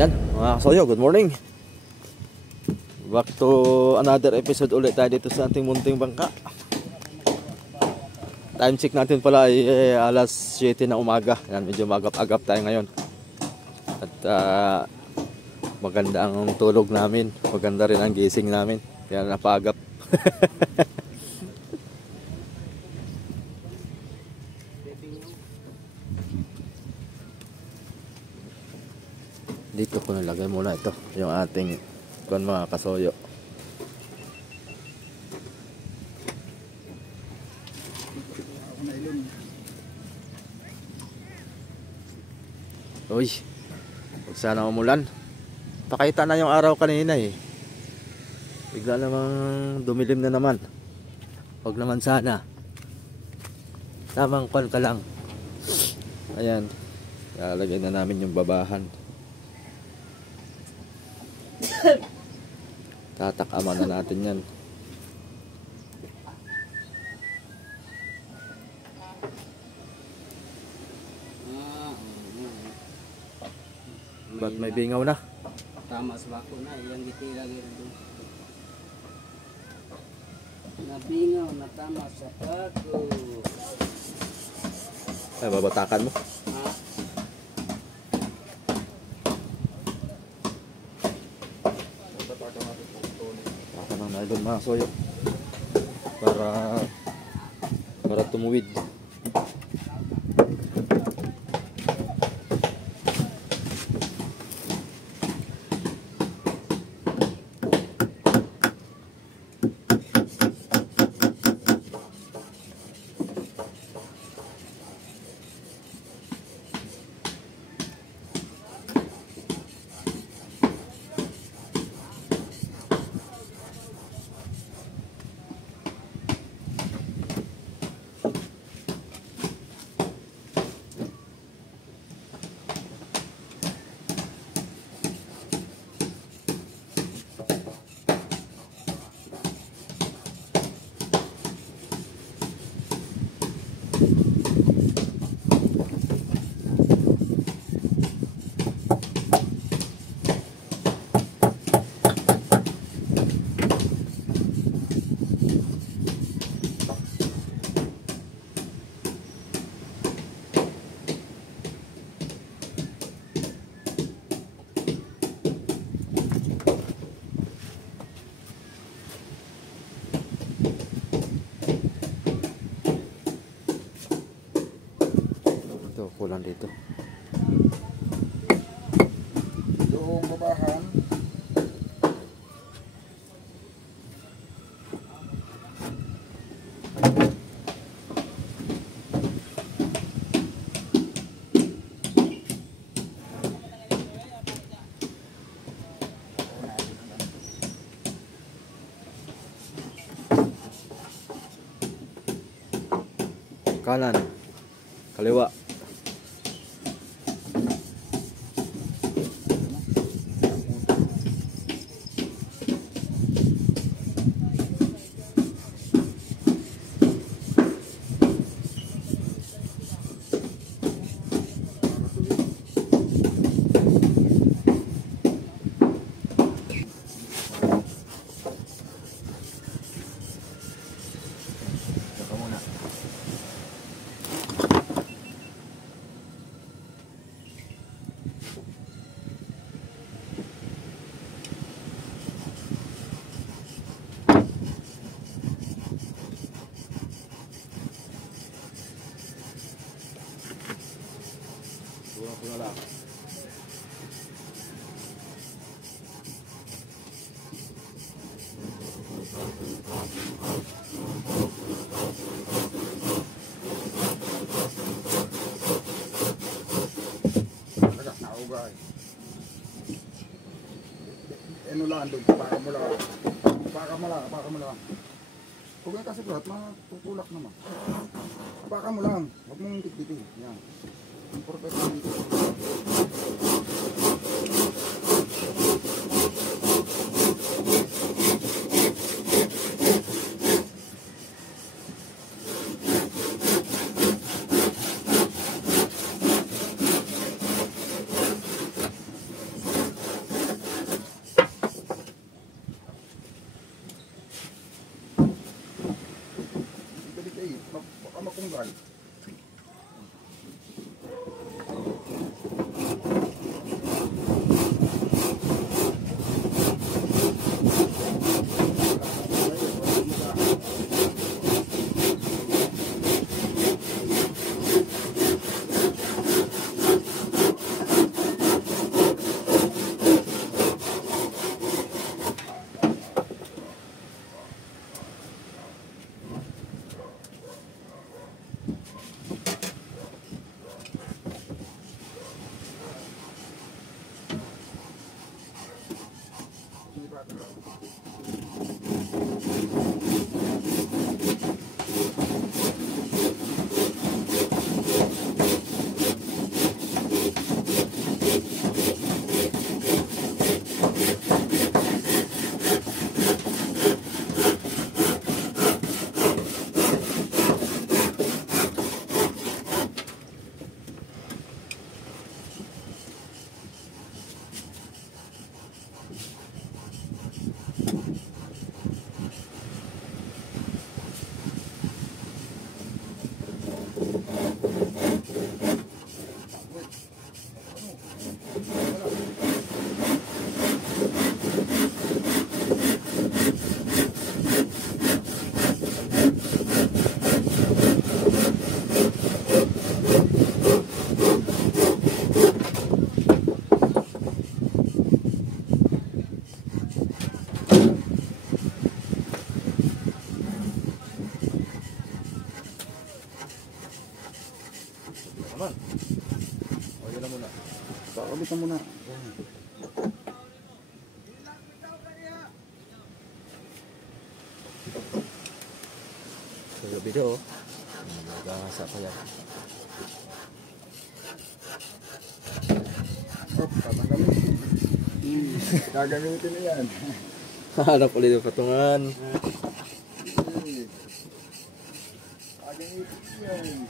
Yan, mga kasoyo, good morning. Back to another episode ulit tayo dito sa ating munting bangka. Time check natin pala ay alas 7 ng umaga. Yan, medyo magap-agap tayo ngayon. At maganda ang tulog namin. Maganda rin ang gising namin. Kaya napagap. Dito ko nalagay muna ito, yung ating mga kasoyo. Uy, huwag sana umulan. Pakita na yung araw kanina eh. Bigla namang dumilim na naman. Huwag naman sana. Tamang kwan ka lang. Ayan, lalagay na namin yung babahan. Tatakama na natin yan. Ba't may bingaw na? Tama sa bako na, ilang gitira gito. Nabingaw na tama sa bako. Ay, babatakan mo. Ha? Baka nang nailon mga soyo. Para tumuwid. Kulang dito. Yung babahan. Kanan, kaliwa. Wala. Ano lang doon, baka mo lang. Huwag nga kasi lahat, matutulak naman. Baka mo lang, huwag mong tigpitin. Yan. Ang perfect na dito. palitan mo na. Sa gabi daw, nagkakasa pa yan. Oh, tatanggalin. Gagamitin na yan. Hanap ulit yung patungan. Gagamitin yan.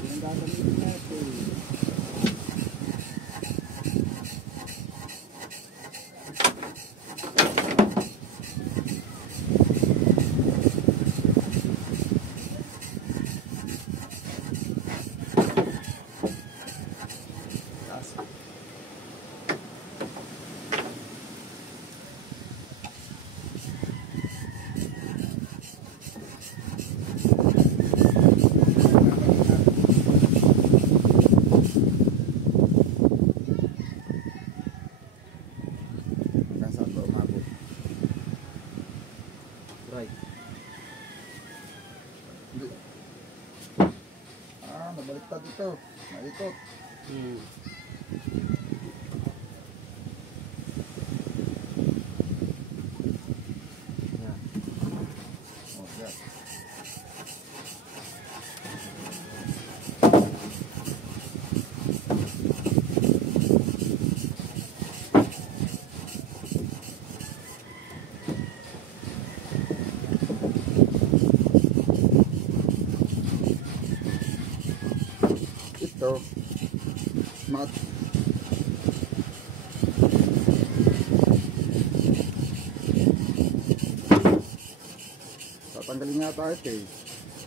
Yan ang gagamitin natin. Right. Nabaliktad ito. Naikot. Yan. Oh, yan. Ito. Mat. Tatanggalin nga tayo eh.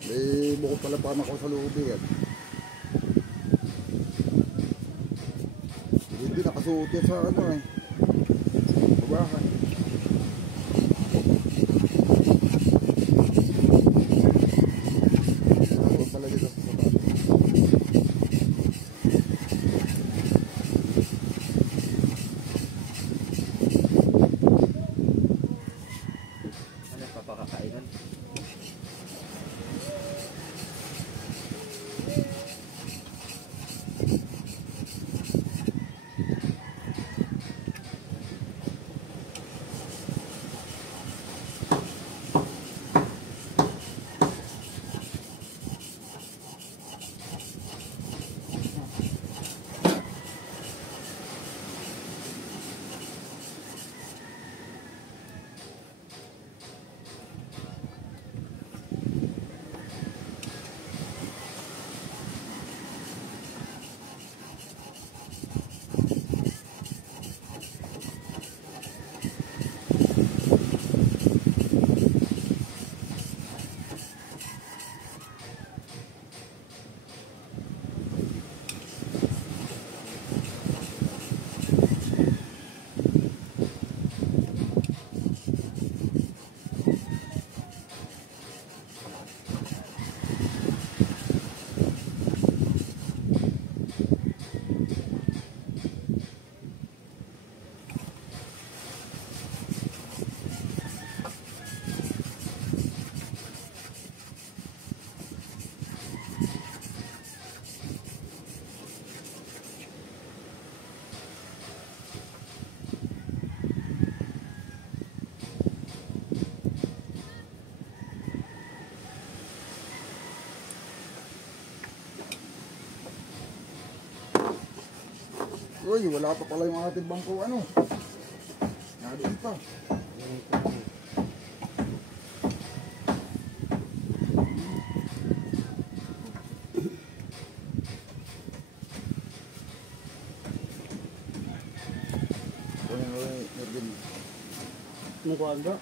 May bukod pala pa ako sa loob yan. Hindi nakasuot yan sa ano eh. Babahan. Nakasuot pala dito sa baba. Ano papakakainan? Uy, wala pa pala yung ating bangko ano. Nandun pa. Mukuha ba?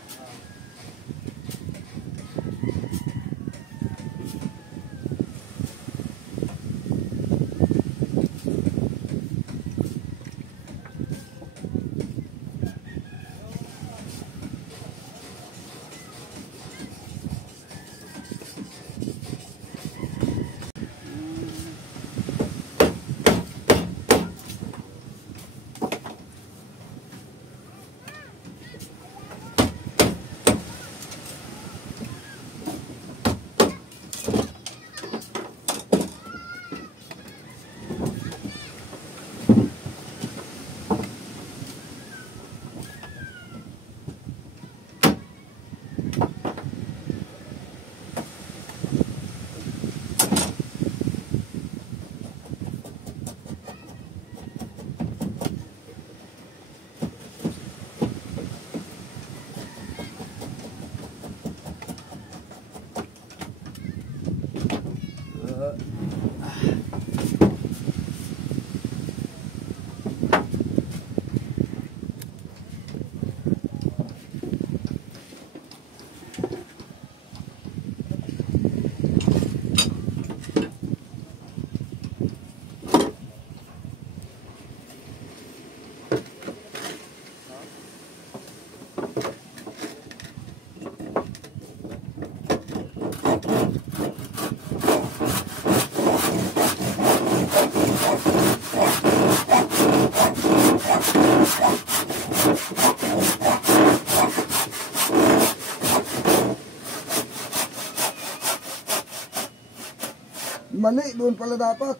Mali, doon pala dapat.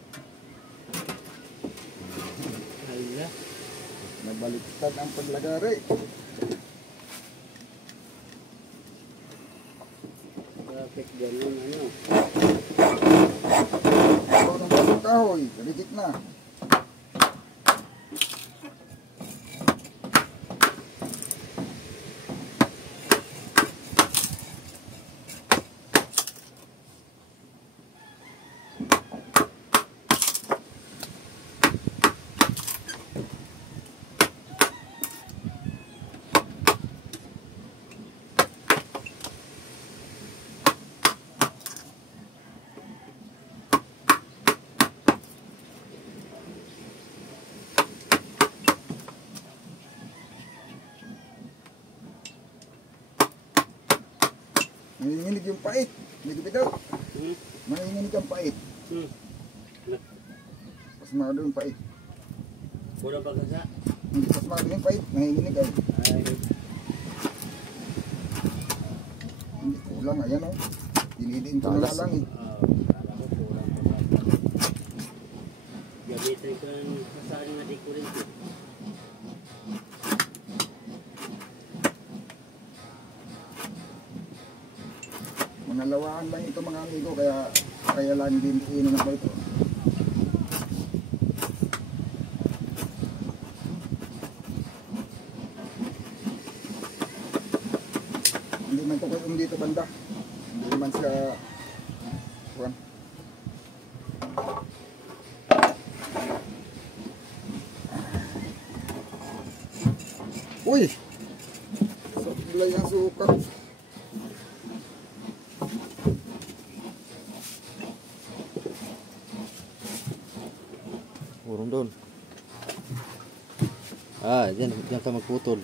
Hala. Nabaliktad ang paglagari. Bakit ganun ano? Ito ng bagong kahoy, reject na. Nanginginig yung pait. Hindi bitaw. Nanginginig ang pait. Pasmado yung pait. Pura bagasa. Hindi pasmado yung pait. Nanginginig ay. Ay, Hindi kulang. Ayan o. Dinidiin ko na Talas. lang eh. kala ko kurang bagasa. Gamitin ko ng kasali na di ko rin. Mga lawaan lang ito mga amigo. Kaya lang din iinom ako ito. Hindi man ito kayong dito banda. Hindi man siya kuwan. Uy! Sablay ang sukat. Urong doon. Ah, diyan ka magputol.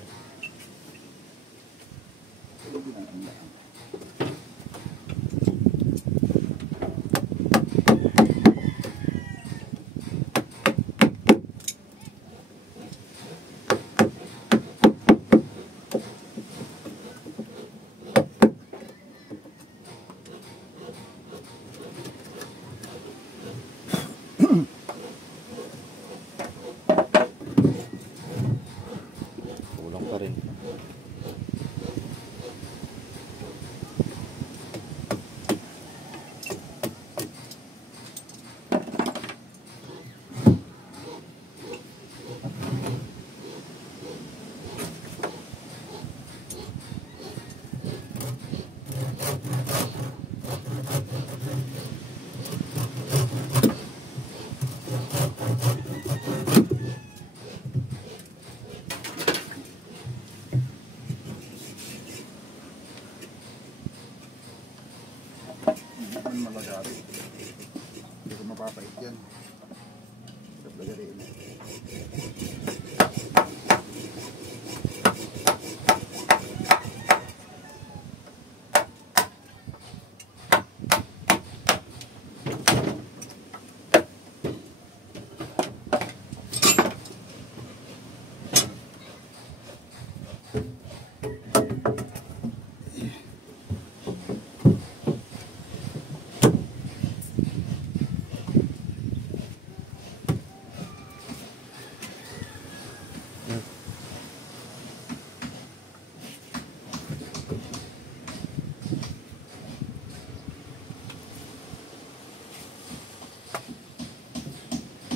Kulang pa rin. Hindi man malagari. Hindi ko mapapait yan. Lagari yun.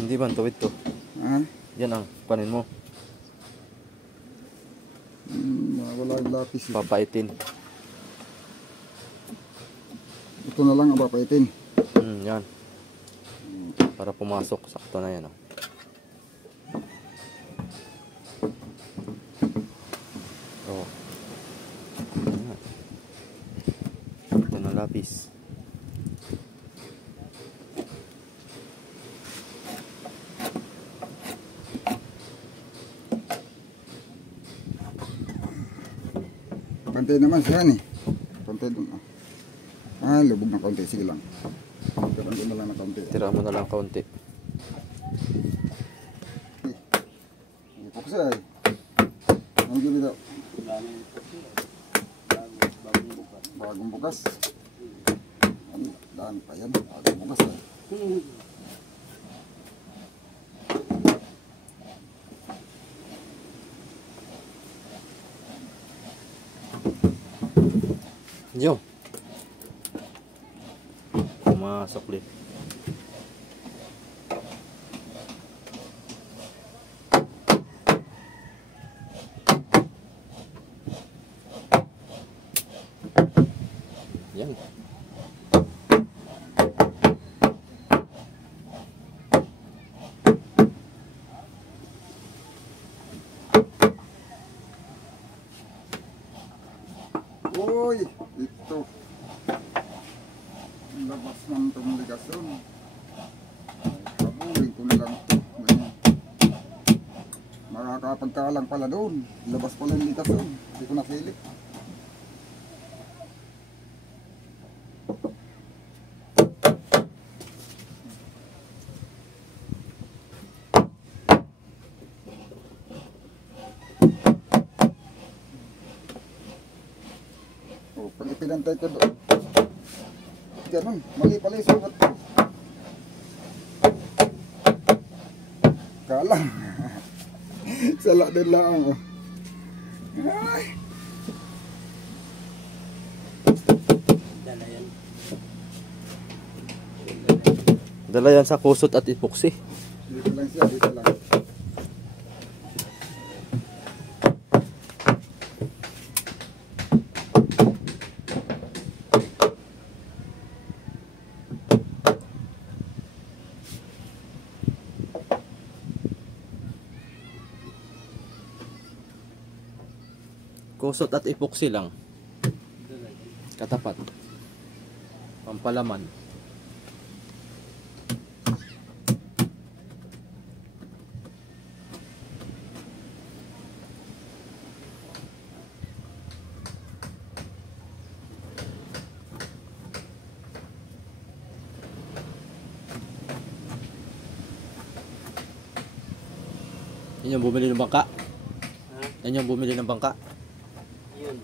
Hindi man tuwid to. Ha? Yan ang panin mo. Wala yung lapis eh. Papaitin. Ito na lang ang papaitin. Yan. Para pumasok. Sakto na yan. Oh. Oh. Yan. Ito na lapis. Pantay naman siya eh. Pantay dun. Lubog na konti. Sige lang. Tiran ko na lang na konti. Tira mo na lang kaunti. Ipok siya eh. Ang gili daw. Bagong bukas. Bagong bukas. Daan pa yan. Bagong bukas eh. Yo. Pumasok ulit. Yan. Uy, ito. Ang labas ng tumuligasyon. Kabulin ko na lang ito. Ganyan. Makakapagkalang pala doon. Labas pala ng ligasyon. Hindi ko nasilip. O, pag ipinantay ko doon. Ganun, mali pala yung sugat ko. Kalang. Sala din lang. Oh. Ay. Dala yan. Dala yan sa kusot at epoxy. Dito lang siya, dito lang. Kusot at epoxy lang. Dala yan. Katapat. Pampalaman. Yan yung bumili ng bangka. Ha? Yan yung bumili ng bangka. Yun.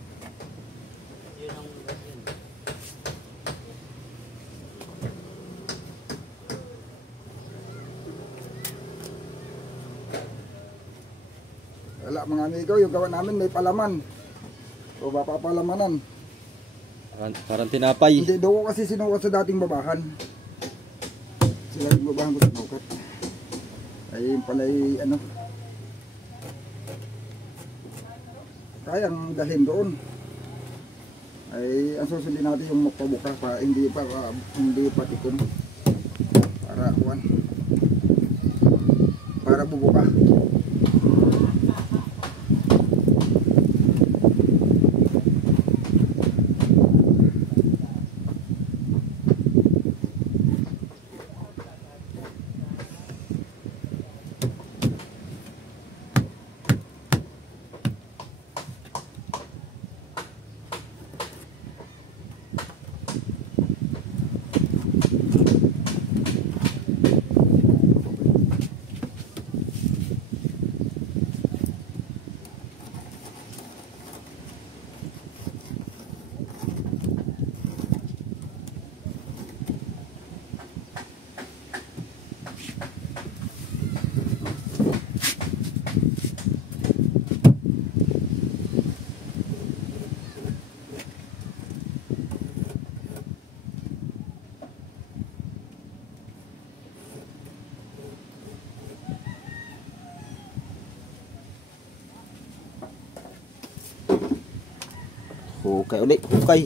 Yun ang yun. Wala mga amigo, yung gawa namin may palaman. O mapapalamanan. Parang tinapay. Hindi, doon ko kasi sinukat sa dating babahan. Sila yung babahan ko sinukat. Ay yung pala'y ano. Kayang dalhin doon. Ay ang susundin natin yung magpabuka pa hindi pa tikon. Para kuwan. Para bubuka. Hukay ulit, hukay.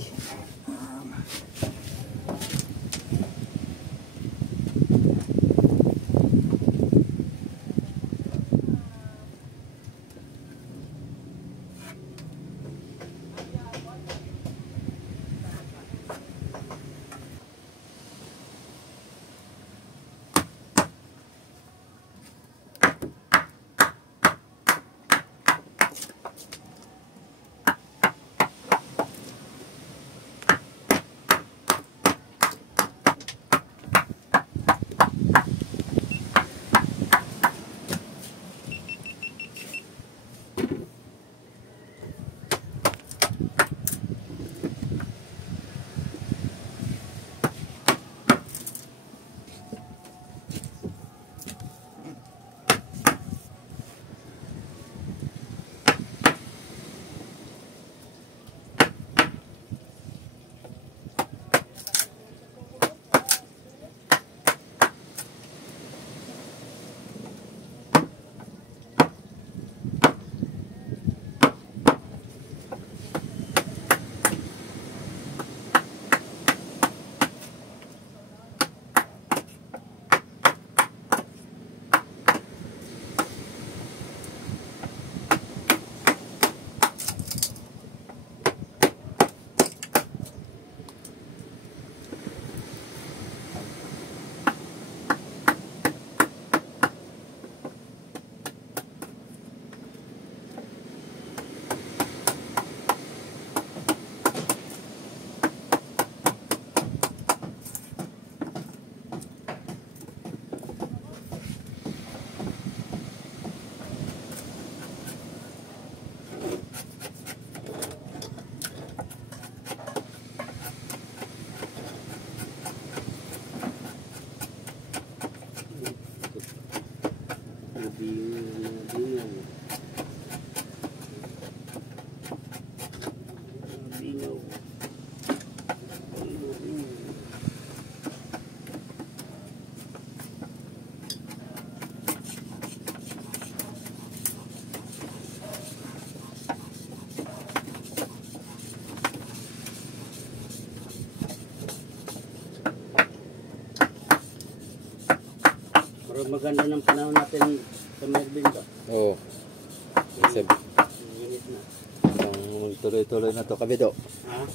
Bingaw. Bingaw. Pero maganda ng panahon natin sa Melvin ba? Oo. Kasi Init na. tuloy-tuloy na to kabido. Ha?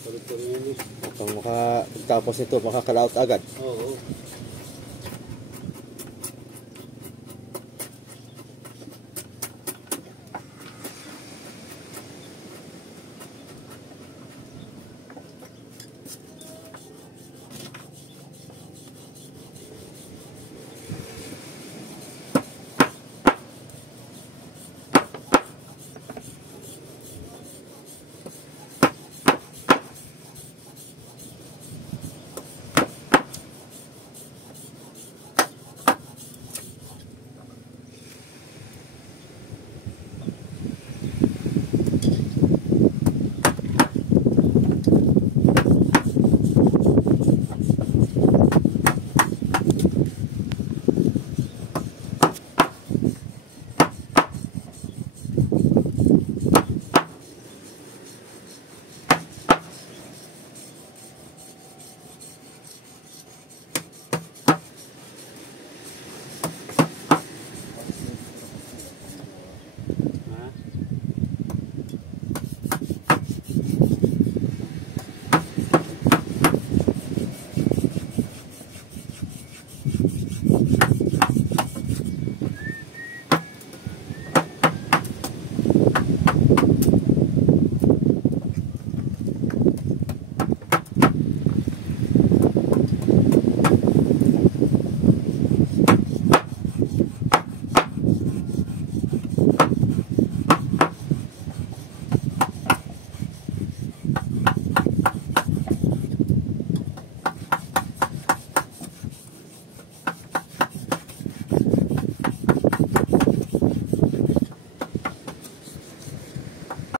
Tuloy-tuloy na yun. Kung makatapos ito, makakalaot agad. Oo. Ha?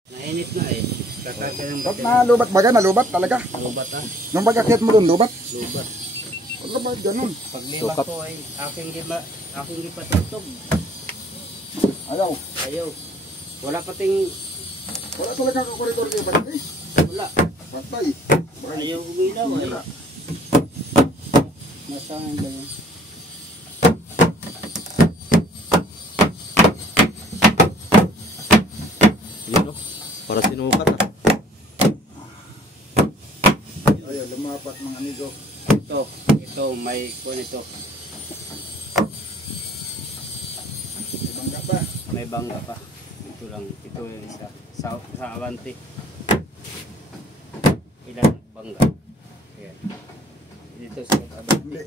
Nainit na eh. Kakaga ng Ba't nalubat baga? Nalubat talaga. Lubat ah. Nung bagakit mo doon, lubat. Lubat. Huwag ka ba ganun? Pag lima Sukap. ko ay aking gipatutog. Ayaw. Ayaw. Wala pating Wala talaga kakoridor kayo ba? Eh, wala. patay. Ayaw umilaw ay. Wala. Nasaan ba yun? Yun no? Para sinukat ah. Ayaw, lumapat mga amigo. Ito may kuwan ito. Bangga pa. May bangga pa. Ito lang. Ito yung isa. Sa Avanti. Ilan bangga? Ayan. Dito sa Avanti.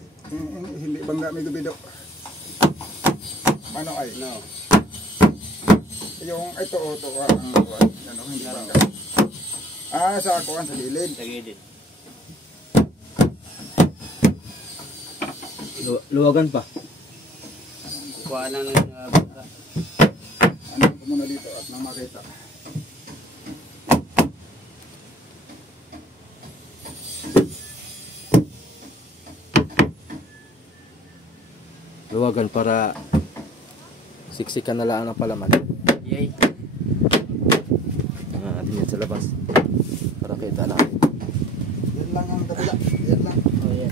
Hindi bangga amigo bido. Ano ay? No. Yung ito o ito ang kuwan. Ano, hindi bangga. Sa kuwan sa gilid. Sa gilid. Luwagan pa. Kuha lang ng bangga. Ano ko muna dito at nang makita. Luwagan para siksikan na lang ang palaman. Yay. Natin yan sa labas. Para kita natin. Yan lang ang kabila. Yan lang. Oh yeah.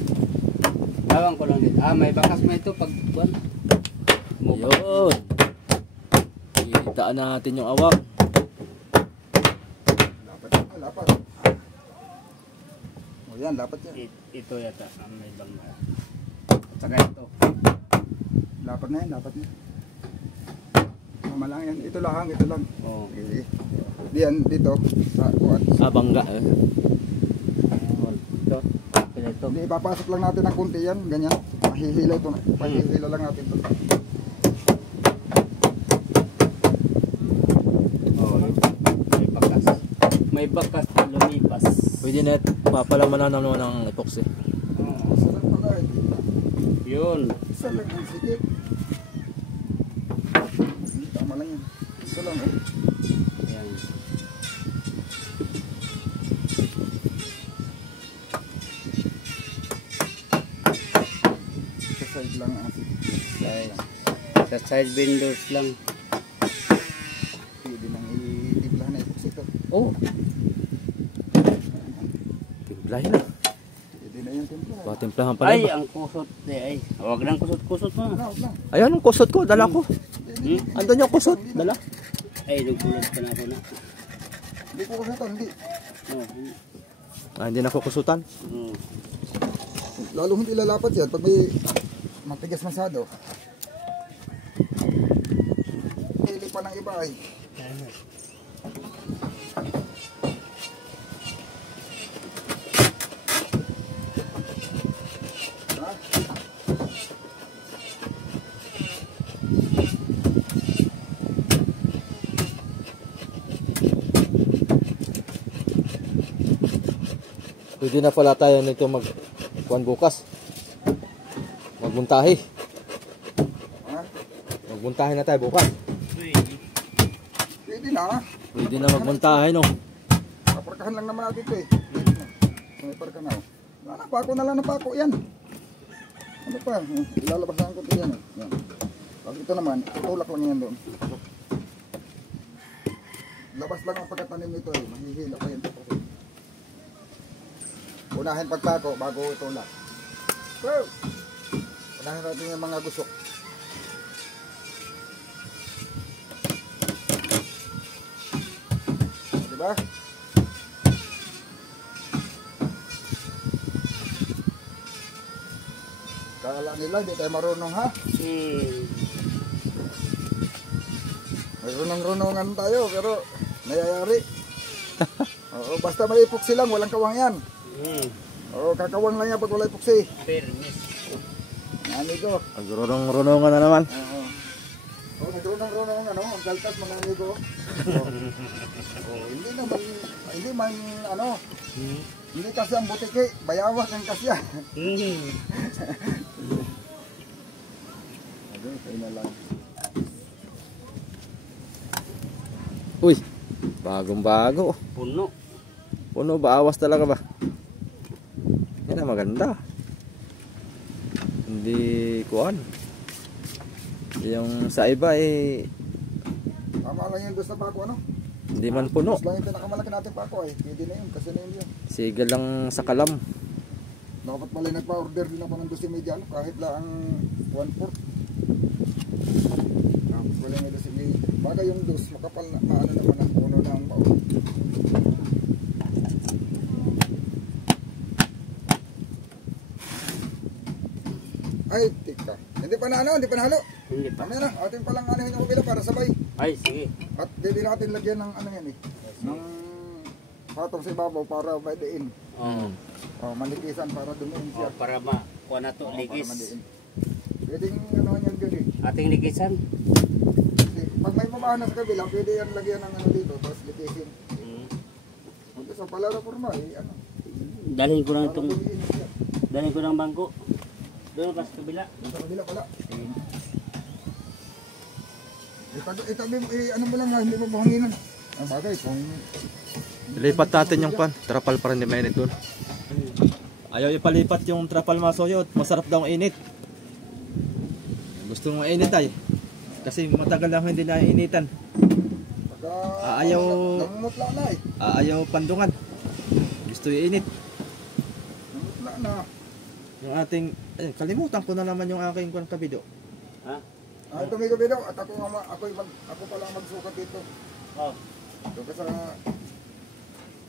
Tawang ko lang dito. May bakas mo ito pag buwan. Yun. Itaan natin yung awak. Lapat yan. Lapat. O yan, lapat yan. Ito yata ang may bangga. At saka ito. Lapat na yan, lapat na yan. Mama lang yan. Ito lang, ito lang. Oh. Okay. Diyan, dito. Sa kuwan. Bangga eh. Ito. Ito. Hindi, ipapasok lang natin ng kunti yan. Ganyan. Mahihila ito. Mahihila lang natin ito. Oh, may bakas. May bakas na lumipas. Pwede net. Papalaman na naman ng epoxy. Sarap pala eh. Yun. Isa lang ang sikip. Ito lang eh. Yan. Sa side lang ang acid. Side. Sa side windows lang. Pwede nang itimplahan na epoxy ito. Oh, Timplahin na. Pwede na yung timplahan. Patimplahan pala ay, ba? ang kusot. Ay, huwag lang kusot-kusot mo. Wala, wala. Ayan ang kusot ko, dala ko. Andun yung kusot, Hindi dala. Ay, nagkulog pa na ako na. Hindi ko kasi ito, hindi. Oh, Hindi na kukusutan. oh. Lalo hindi lalapat yan pag may matigas masyado. Hili pa ng iba ay. Ha? Pwede na pala tayo nito kuwan bukas. Magbuntahi. Ha? Magbuntahi na tayo bukas. Pwede na. Pwede na magbuntahi no. Kaparkahan lang naman natin ito eh. May parka na. Wala, pako na lang na pako yan. Ano pa? Ilalabasan ko ito yan eh. Yan. Pag ito naman, tulak lang yan doon. Labas lang ang pagkatanim nito eh. Mahihila pa yan. Unahin pagpako bago itulak. So, unahin natin yung mga gusok. Diba? Kala nila hindi tayo marunong ha? Marunong-runongan tayo pero nayayari. Oo, basta may epoxy lang, walang kawang yan. Oo, kakawang lang yan pag wala epoxy. Permis. Yan ito. Agrunong-runongan na naman. Oo. Oh, nagrunong-runong ano, ang kaltas mga amigo. Oh, hindi man ano, hindi kasi ang butiki, bayawak ang kasya. Ayun, kayo na lang. Uy, bagong-bago. Puno. Puno ba? Awas talaga ba? Yan ang maganda. Hindi kuan. Yung sa iba eh, Tama lang yung dos na pako ano? hindi man puno. Dos lang yung pinakamalaki natin pako eh. Pwede na yun, kasi na yun. Sigal lang sa kalam. Dapat pala nagpa-order din ako ng 12 media ano, kahit lang 1/4. Dapat pala ng 12 media. Baga yung dos, makapal na, maano naman ang puno na ang baon. Ay, tika. Hindi pa na ano, hindi pa nahalo. Hindi pa. Ano na, atin palang anahin yung kabila para sabay. Ay, sige. At hindi natin lagyan ng ano yan eh. Ng patong sa ibabaw para madiin. Oo. Oh, manikisan para dumiin siya. Oh, para makuha na to, Oo, ligis. para madiin. Pwedeng ano yan dyan eh. Ating ligisan. Kasi pag may pamahan na sa kabila, pwede yan lagyan ng ano dito, tapos likisin. Kung sa pala na forma eh, ano. Dalhin ko lang Para itong, dumiin siya. dalhin ko lang bangko. Doon ka sa kabila. Doon sa kabila pala. Itabi mo, ano mo lang ha, hindi mo buhanginan. Ang bagay, kung Ilipat natin yung pan. Trapal pa rin ni mainit doon. Ayaw ipalipat yung trapal masoyot. Masarap daw ang init. Gusto mong mainit ay. Kasi matagal na ako hindi nainitan. pagka Ayaw- namumutla na eh. Ayaw pandungan. Gusto yung init. Namumutla na. Yung ating, kalimutan ko na naman yung aking kabido. Ha? Ah, ito may kabila, at ako pala ang magsukat dito. Oh, Ito ka sa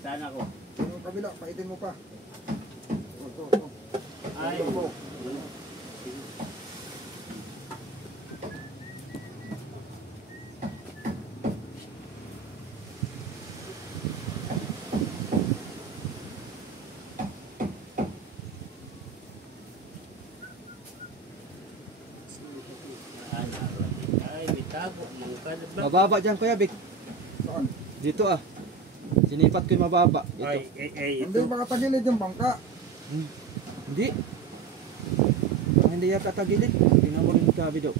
saan ako? yung kabila, paitin mo pa. Ito. Ay. Ito po. Ay, bitago. Mangkal ba? Mababa dyan kuya Bik. Saan? Dito ah. Sinipat ko yung mababa. Ito. Ay, Hindi baka tagilid yung bangka. Hindi. Hindi yata tagilid. Tingnan mo rin yung kabido.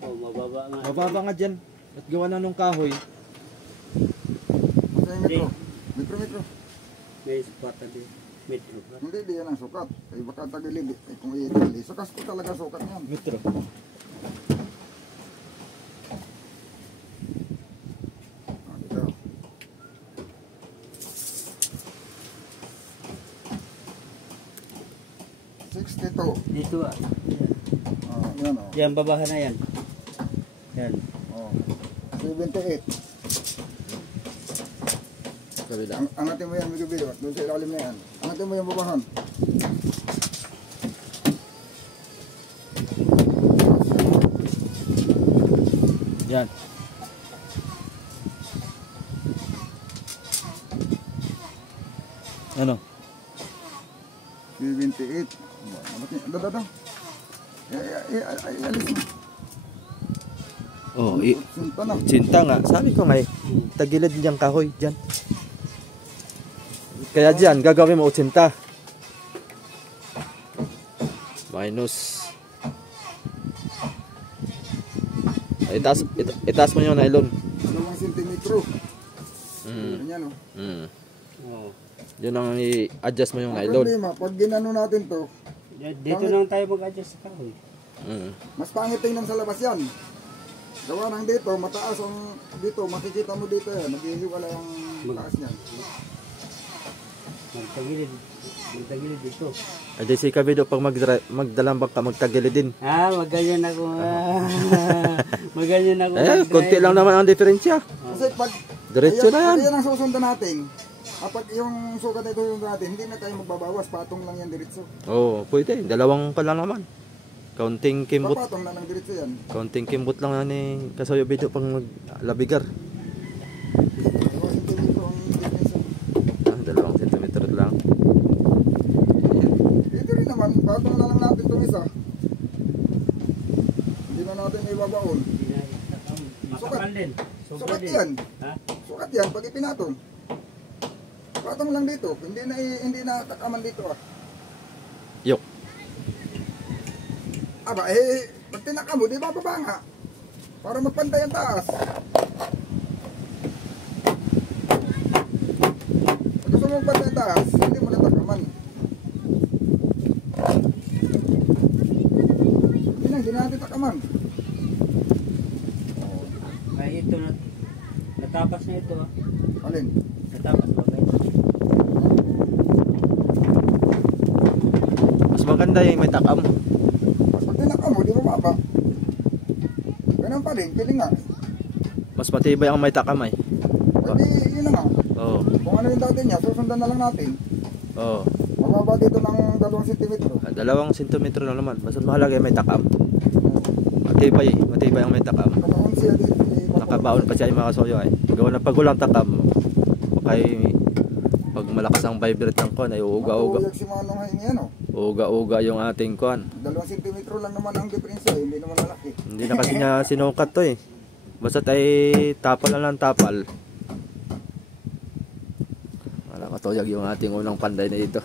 Oh, mababa nga. Mababa nga dyan. At gawa na nung kahoy. Kasi metro. Metro. May spot na din. Metro pa. Hindi, di yan ang sukat. Ay baka tagilid. Eh, kung iitali. Sa kasko talaga sukat yan. Metro. Dito. 62. Dito ah. Yan o. Yan, babahan na yan. Yan. Oh. 78. Kabila. Angatin mo yan, Miguel. Doon sa ilalim na yan. Angatin mo yung babahan. Yan. Ano? 78. Dada. Alis mo. Oh, Sinta na. sinta nga. Sabi ko nga eh. Tagilid diyang kahoy. Dyan. Kaya dyan, gagawin mo 80. Minus. Itaas mo yung nylon. 2 sentimetro. Mm. Ganyan o. Mm. Oh. Yun ang i-adjust mo yung Ang nylon. problema, pag ginano natin to, Dito lang tayo mag-adjust sa kahoy. Mm. mas pangit tingnan sa labas yan. Gawa ng dito, mataas ang dito, makikita mo dito yan, naghihiwala ang taas niyan. Magtagilid dito. Ay di si Kabido pag magdalambang ka magtagilid din. Maganyan ako. Maganyan ako. Konti lang naman ang diferensya. Kasi pag Diretso na yan. ayan ang susundan natin, kapag yung sukat na ito susundan natin, hindi na tayo magbabawas, patong lang yan diretso. Oo, pwede. Dalawang pa lang naman. Kaunting kimbot. Papatong na ng diretso yan. Kaunting kimbot lang na ni Kasoyo Bido pang maglabigar. 2 sentimetro ang difference. 2 sentimeter lang. Ito rin naman, patong na lang natin itong isa. Hindi na natin ibabaon. Makapal din. Sukat yan. Ha? Sukat yan pag ipinatong. Patong lang dito. Hindi na takaman dito ah. Yok. Aba pag tinaka mo, di ba baba nga? Para magpantay ang taas. Pag gusto mo magpantay ang taas, hindi mo na takaman. Hindi na natin takaman. Ay, ito na. Natapas na ito ah. Alin? Natapas ba kayo? Mas maganda yung may takam. Pag tinaka mo, di baba. Ganun pa rin, kiling nga. Mas matibay ang may takam ay. Pwede yun na nga. Oo. Kung ano yung dati niya, susundan na lang natin. Oo. Mababa dito ng 2 sentimetro. 2 sentimetro lang naman. Basta mahalaga yung may takam. Matibay. Matibay ang may takam. Kamaon siya dito. Nakabaon pa siya yung mga kasoyo ay. Gawa na pag walang takam. Kay pag malakas ang vibrate ng kuan ay uuga-uga. Matuyag si Manong Jaime yan o. Uuga-uga yung ating kuan. 2 sentimetro lang naman ang diferensya, hindi naman malaki. Hindi na kasi niya sinukat to eh. Basta ay tapal na lang tapal. Wala matuyag yung ating unang panday na ito.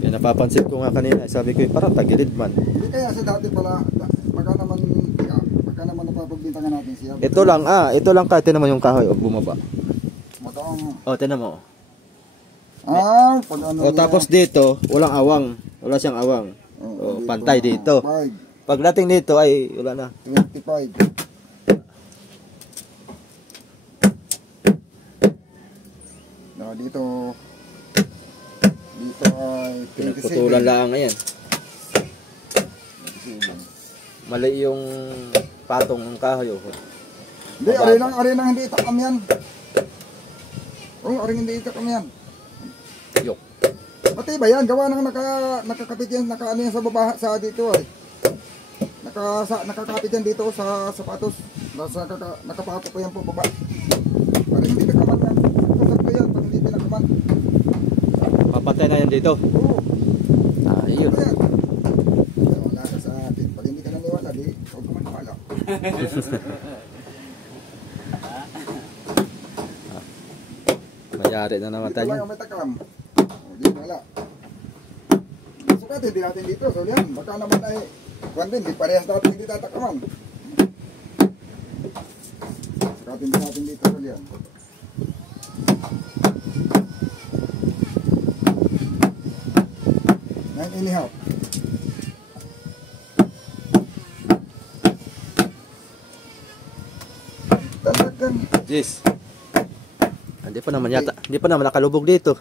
Kaya napapansin ko nga kanina, sabi ko parang tagilid man. Hindi kaya sa dati pala, baka naman napapagbintangan natin siya. Ito lang kahit naman yung kahoy o bumaba. Mataong, O, tinan mo. pag ano O, tapos dito, walang awang. Wala siyang awang. O, pantay dito. 5, Pagdating dito ay wala na. 25. No, dito ay 27. Pinagputulan lang ayan. Mali yung patong ng kahoy. Oh. Hindi, arinang hindi itakam yan. Aring hindi itakam yan. Yok. Pati ba yan? Gawa nang nakakapit yan, nakaano yan sa baba, sa dito ay. Nakakapit yan dito sa sapatos. Nakapako pa yan po baba. Parang hindi takaman yan. Kusap ko yan, pag hindi tinakaman. Papatay na yan dito. Oo. Ayun. Ayan. Wala ka sa atin. Pag hindi ka naniwala, di, huwag ka maniwala. Mayari na naman Dito tayo. lang ang may takam. O, dito wala. Sukat, hindi natin dito. So yan, baka naman ay Kwan din, di parehas natin hindi tatakaman. Sakatin din natin dito sa liyan. 9.5. Talagang Yes. Hindi pa naman yata. Hindi pa naman nakalubog dito.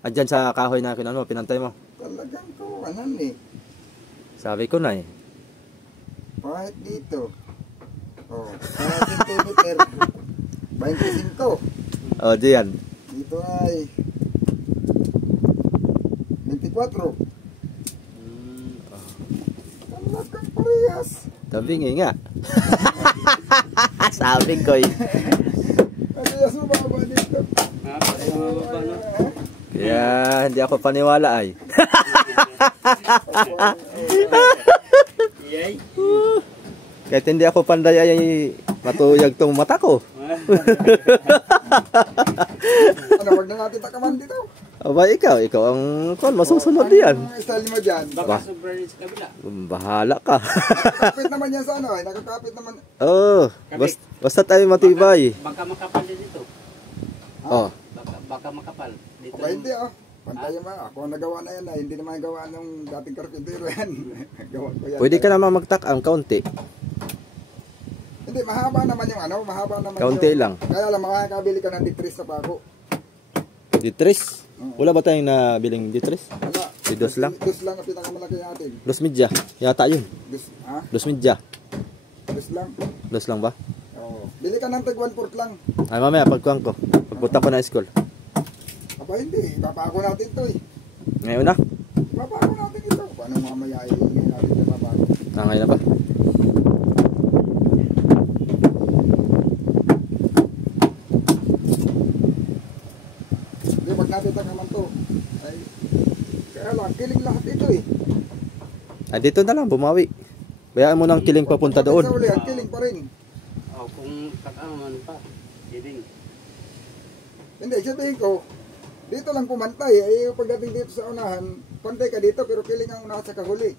Andyan sa kahoy na kinano, pinantay mo. talagang kawanan eh. Sabi ko na eh. Kahit dito. Oh, 1 centimeter. 25. O, diyan. Dito ay 24. Talagang parehas. Tabingi nga. Sabi ko eh. Parehas mababa dito. Pareho mababa no? Kaya hindi ako paniwala ay. Yay. Kahit hindi ako panday ay matuyag tong mata ko. Ano, wag na natin takaman dito. Aba, ikaw ang kon masusunod diyan. Ang mga style mo dyan. Baka sobra rin sa kabila. Bahala ka. Nakakapit naman yan sa ano eh. Nakakapit naman. Oh, basta tayo matibay. Baka makapal din dito. Oh, Baka makapal. Dito. Okay, hindi ah. Pantay mo. Ako ang nagawa na yan ah. Hindi naman gawa ng dating karpintero yan. Gawa ko yan. pwede ka naman magtak-ang kaunti. Hindi, mahaba naman yung ano. Mahaba naman Kaunti yung, lang. Kaya lang, makakabili ka ng ditris na pako. Ditris? Wala ba tayong nabiling ditris? Wala. Dos lang? Dos lang ang pinakamalaki natin. Dos media. Yata yun. Ha? Dos media. Dos lang. Dos lang ba? Oo. Bili ka ng tag 1/4 lang. Ay mamaya pagkuhan ko. Pagpunta ko na school. Aba hindi. Ipapako natin to eh. Ngayon na? Ipapako natin ito. Paano mamaya iingay natin yung papako? Ngayon na ba? Hindi, wag natin takaman to. Ay, kaya lang, kiling lahat ito eh. Ay dito na lang, bumawi. Bayaan mo ng kiling papunta Sa doon. uli, ang kiling pa rin. Oh, kung takaman pa. Hindi. Hindi, sabihin ko, dito lang pumantay. Eh, pagdating dito sa unahan, pantay ka dito, pero kiling ang unahan sa kahuli.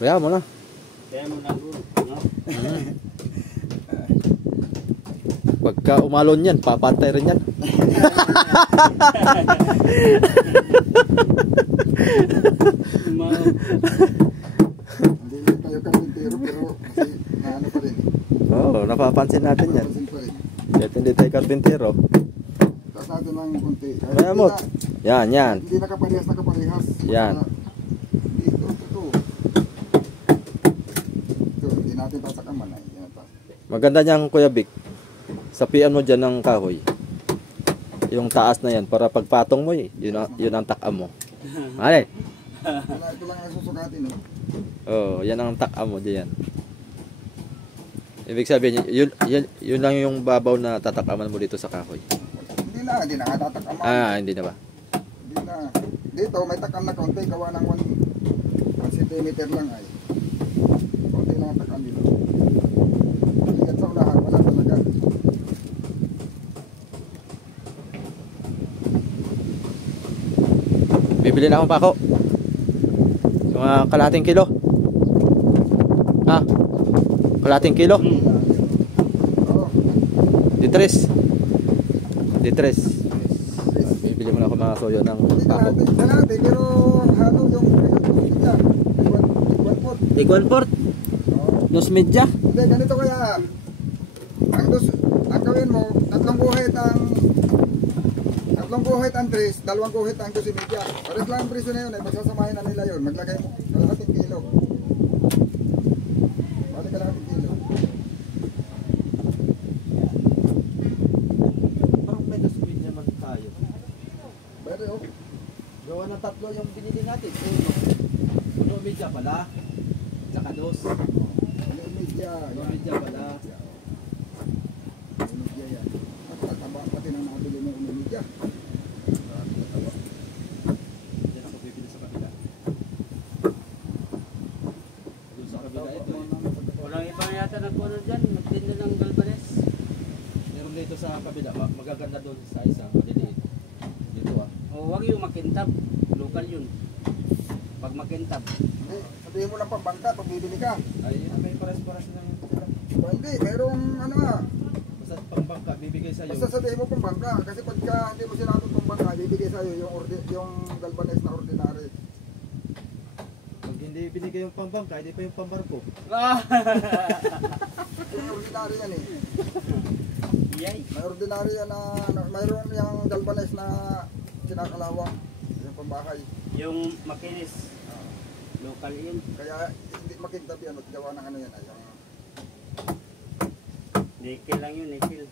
Bayaan mo na. Kaya mo lang doon. No? Pagka umalon yan, papantay rin yan. Hindi rin tayo karpintero, pero kasi naano pa rin. Oo, napapansin natin yan. Napansin pa rin. Kahit hindi tayo karpintero. Taas natin ng kunti. Kahit Bayaan mo. Yan, yan. Hindi nakaparehas. Yan. Dito, ito. Ito, hindi natin tatakaman ay. Yan pa. Maganda niyang Kuya Vic. Sapian mo dyan ng kahoy. Yung taas na yan, para pagpatong mo eh. Yun ang takam mo. Ay, Ito lang ang susukatin eh. oh, yan ang takam mo diyan. Ibig sabihin, yun lang yung babaw na tatakaman mo dito sa kahoy. Hindi na katatakaman. Ah, hindi na ba? Hindi na. Dito, may takam na konti. Gawa ng 1 centimeter lang ay. Konti lang ang takam dito. Hanggang sa unahan, wala talaga. Bibili na akong pako. Yung mga kalahating kilo. Ha? Kalahating kilo? Oo. Ditres. Ditres. Bibili mo na ako mga soyo ng Hindi pako. kalahati, pero halo yung niya. 1/4. Tig 1/4. Oo. Dos media. Hindi, ganito kaya. Ang gawin mo, tatlong guhit ang tres, 2 guhit ang 2 media. Pares lang ang presyo na yun, ay pagsasamahin na nila yun. Maglagay mo, kalahating kilo. Balik kalahating kilo. Parang may dos media man tayo. Pero oh, Gawa ng tatlo yung binili natin. Uno media pala. Tsaka dos. ano media. Uno media pala. Media yan. At tataba pati nang nabili mo ng media. Yan ako bibili sa kabila. Doon sa kabila ito. Walang ibang yata nagpuno dyan. Magtinda ng galvanes. Meron dito sa kabila. Magaganda doon sa isa. Maliliit. Dito ah. O huwag yung makintab. Local yun. Pag makintab. Hindi, sabihin mo lang pambangka pag bibili ka. Ay, may pares-pares lang yun. O hindi, mayroong ano nga. Basta pangbangka, bibigay sa'yo. Basta sabihin mo pambangka. Kasi pagka hindi mo sinabi pambangka, bibigay sa'yo yung galvanes na ordinary. Pag hindi binigay yung pambangka, hindi pa yung pambarko. Yung ordinary yan eh. Yay. May ordinary yan mayroon yung galvanes na sinakalawang. Yung pambahay. Yung makinis. Local yun. Kaya hindi makintab yan at gawa ng ano yan. Ay, yung Nickel lang yun, nickel.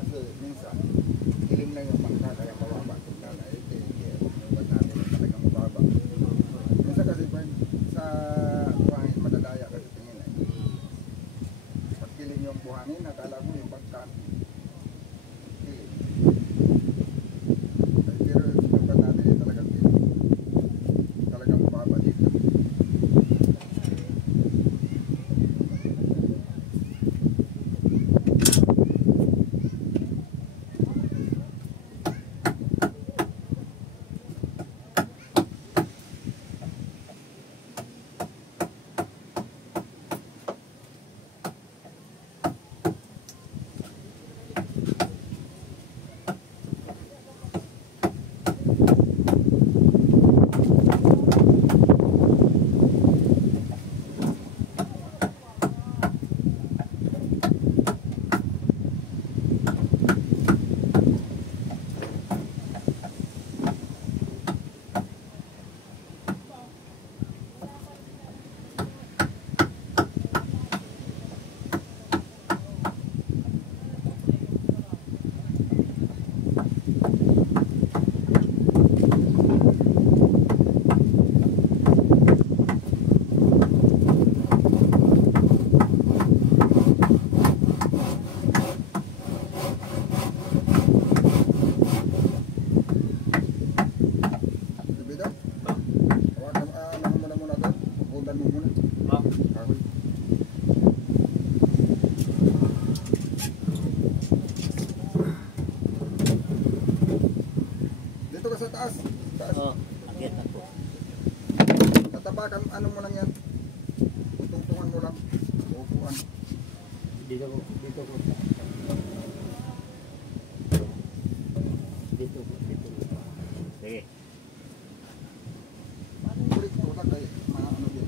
kasi minsan, ilim lang yung bangka kaya mababa. Tingnan na ito, yung bag natin yung talagang mababa. Minsan kasi sa buhangin, madadaya kasi tingin eh. Pag kilim yung buhangin, nakala mo yung bangka. Kilim. Ay, pero yung bag natin yung talagang kilim. Talagang mababa dito. Bibida? Hawakan mo na muna doon. Pupuntan mo muna. Oh. Kahoy. Dito ka sa taas. Taas. Oh, akit ako. Tatapakan, ano mo lang yan. Tutungtungan mo lang. Upuan. Dito ko, dito ko. Dito ko, dito ko. Sige. Ulit tulak ay mga ano din.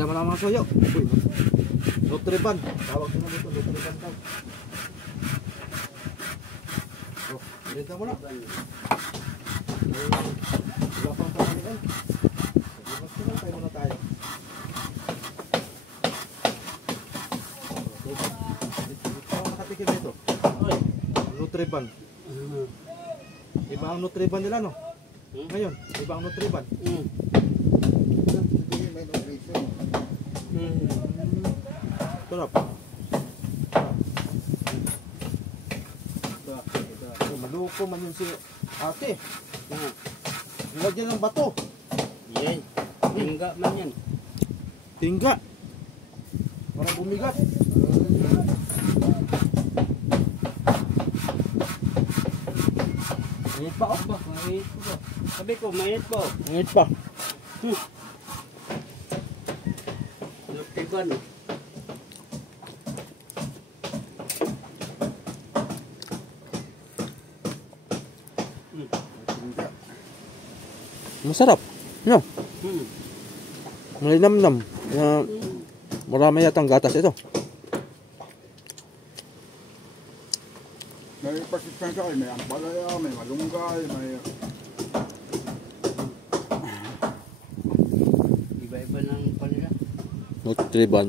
Tira mo lang mga soyo. Uy, Nutriban. Tawag ko na dito, Nutriban daw. Oh, dito mo na. Wala pang tanganian. Mas ko na, tayo muna tayo. Ito ang nakatikim nito. Oy. Nutriban. Iba ang Nutriban nila, no? Hmm? Ngayon, iba ang Nutriban. May nutrition. Sarap. Oh, maluko man yun si ate. Nilagyan ng bato. Yan. Tingga man yan. Tingga. Parang bumigat. Mayit pa ako ba? Mayit po ba? Sabi ko, mayit po. Ngit pa. Nutiban. Tingga. Masarap. No? Malinamnam. Marami yatang gatas ito. May pasistensya kayo, may ampalaya, may malunggay, may... Iba-iba ng kanila. Nutriban.